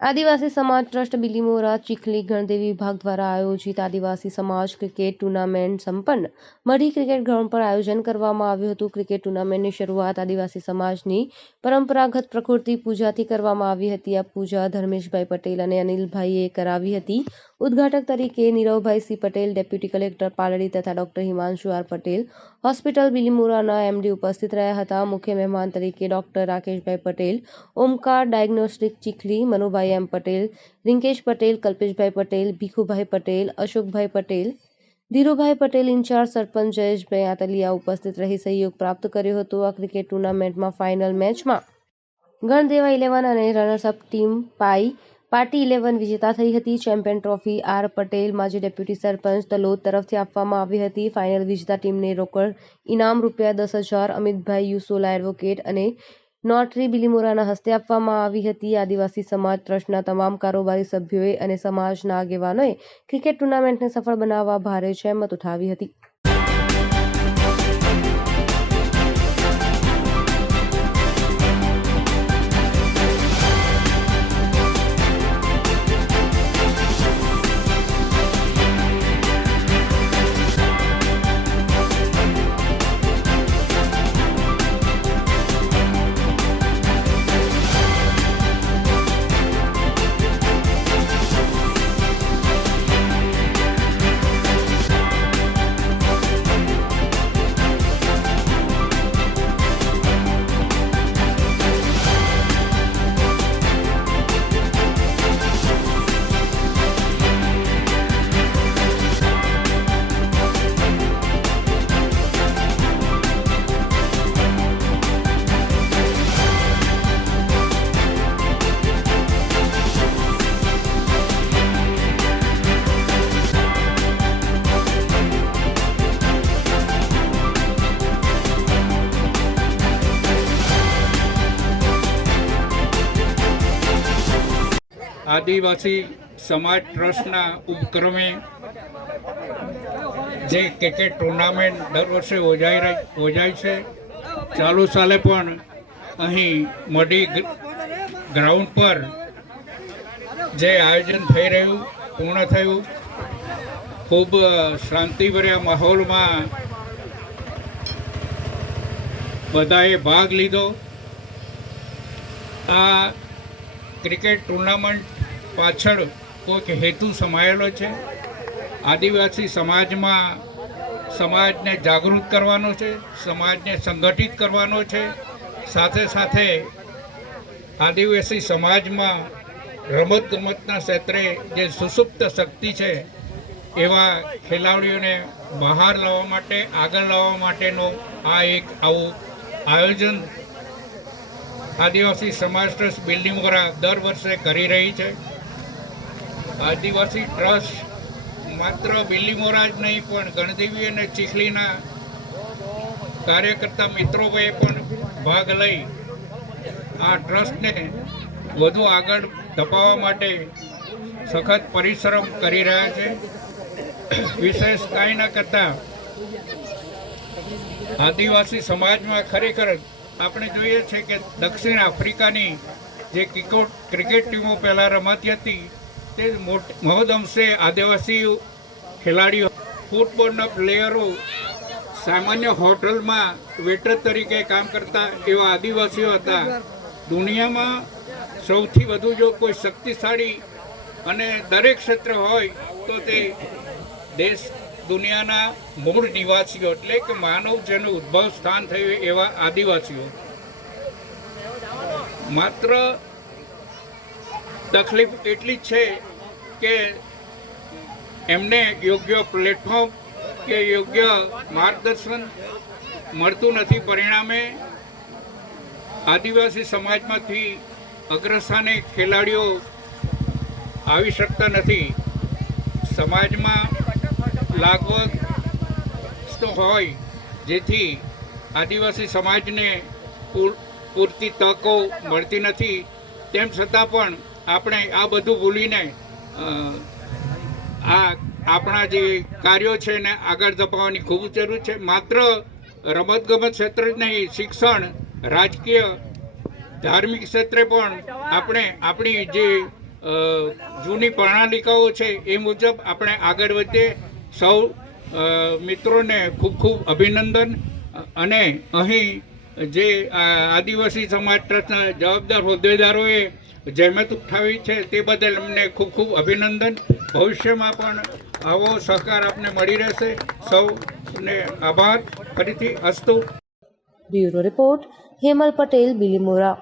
આદિવાસી સમાજ ટ્રસ્ટ બિલીમોરા ચીખલી ગણદેવી વિભાગ દ્વારા આયોજિત આદિવાસી સમાજ ક્રિકેટ ટુર્નામેન્ટ સંપન્ન મઢી ક્રિકેટ ગ્રાઉન્ડ પર આયોજન કરવામાં આવ્યું હતું. ક્રિકેટ ટુર્નામેન્ટની શરૂઆત આદિવાસી સમાજની પરંપરાગત પ્રકૃતિ પૂજાથી કરવામાં આવી હતી. આ પૂજા ધર્મેશભાઈ પટેલ અને અનિલભાઈએ કરાવી હતી. ઉદ્ઘાટક તરીકે નીરવભાઈ પટેલ, ડેપ્યુટી કલેક્ટર પાલડી તથા doctor Himanshu R Patel, hospital બિલીમોરાના એમડી ઉપસ્થિત રહ્યા હતા. મુખ્ય મહેમાન તરીકે doctor Rakeshbhai Patel, Omkar diagnostic Chikhli, Manubhai M Patel, Rinkesh Patel, Kalpeshbhai Patel, Bhikhubhai Patel, Ashokbhai Patel, Dhirubhai Patel, incharge sarpanch Jayeshbhai Atliya ઉપસ્થિત રહી સહયોગ પ્રાપ્ત કર્યો હતો. આ ક્રિકેટ ટુર્નામેન્ટમાં ફાઇનલ મેચમાં ગણદેવા 11 અને રનર્સઅપ ટીમ પાર્ટી 11 વિજેતા થઈ હતી. ચેમ્પિયન ટ્રોફી આર પટેલ, માજી ડેપ્યુટી સરપંચ તલોદ તરફથી આપવામાં આવી હતી. ફાઇનલ વિજેતા ટીમને રોકડ ઇનામ ₹10,000 અમિતભાઈ યુસોલા એડવોકેટ અને નોટરી બિલીમોરાના હસ્તે આપવામાં આવી હતી. આદિવાસી સમાજ ટ્રસ્ટના તમામ કારોબારી સભ્યોએ અને સમાજના આગેવાનોએ ક્રિકેટ ટુર્નામેન્ટને સફળ બનાવવા ભારે જહેમત ઉઠાવી હતી. આદિવાસી સમાજ ટ્રસ્ટના ઉપક્રમે જે ક્રિકેટ ટુર્નામેન્ટ દર વર્ષે યોજાય છે, ચાલુ સાલે પણ અહીં મઢી ગ્રાઉન્ડ પર જે આયોજન થઈ રહ્યું પૂર્ણ થયું. ખૂબ શાંતિભર્યા માહોલમાં બધાએ ભાગ લીધો. આ ક્રિકેટ ટુર્નામેન્ટ પાછળ કોઈક હેતુ સમાયેલો છે. આદિવાસી સમાજને જાગૃત કરવાનો છે, સમાજને સંગઠિત કરવાનો છે. સાથે સાથે આદિવાસી સમાજમાં રમતગમતના ક્ષેત્રે જે સુસુપ્ત શક્તિ છે એવા ખેલાડીઓને બહાર લાવવા માટે, આગળ લાવવા માટેનો આ એક આવું આયોજન આદિવાસી સમાજ ટ્રસ્ટ બિલીમોરા દર વર્ષે કરી રહી છે. આદિવાસી ટ્રસ્ટ માત્ર બિલીમોરા જ નહીં પણ ગણદેવી અને ચીખલીના કાર્યકર્તા મિત્રોએ પણ ભાગ લઈ આ ટ્રસ્ટને વધુ આગળ ધપાવવા માટે સખત પરિશ્રમ કરી રહ્યા છે. વિશેષ કાંઈ ન કરતાં આદિવાસી સમાજમાં ખરેખર આપણે જોઈએ છે કે દક્ષિણ આફ્રિકાની જે ક્રિકેટ ટીમો પહેલાં રમાતી હતી તે મહદ અંશે આદિવાસી ખેલાડીઓ, ફૂટબોલના પ્લેયરો સામાન્ય હોટલમાં વેટર તરીકે કામ કરતા એવા આદિવાસીઓ હતા. દુનિયામાં સૌથી વધુ જો કોઈ શક્તિશાળી અને દરેક ક્ષેત્ર હોય તો તે દેશ દુનિયાના મૂળ નિવાસીઓ એટલે કે માનવ જેનું ઉદ્ભવ સ્થાન થયું એવા આદિવાસીઓ. માત્ર તકલીફ એટલી જ છે કે એમને યોગ્ય પ્લેટફોર્મ કે યોગ્ય માર્ગદર્શન મળતું નથી. પરિણામે આદિવાસી સમાજમાંથી અગ્રસ્થાને ખેલાડીઓ આવી શકતા નથી. સમાજમાં લાગવગ તો હોય જેથી આદિવાસી સમાજને પૂરતી તકો મળતી નથી. તેમ છતાં પણ આપણે આ બધું ભૂલીને આપણા જે કાર્યો છે એને આગળ ધપાવવાની ખૂબ જરૂર છે. માત્ર રમતગમત ક્ષેત્ર જ નહીં, શિક્ષણ, રાજકીય, ધાર્મિક ક્ષેત્રે પણ આપણે આપણી જે જૂની પ્રણાલિકાઓ છે એ મુજબ આપણે આગળ વધીએ. સૌ મિત્રોને ખૂબ ખૂબ અભિનંદન. અને અહીં જે આદિવાસી સમાજ ટ્રસ્ટના જવાબદાર હોદ્દેદારોએ જહેમત ઉઠાવી છે તે બદલ અમને ખૂબ ખૂબ અભિનંદન. ભવિષ્યમાં પણ આવો સહકાર આપને મળી રહેશે. સૌને આભાર ફરીથી. અસ્તુ. Bureau report Hemal Patel, Bilimora.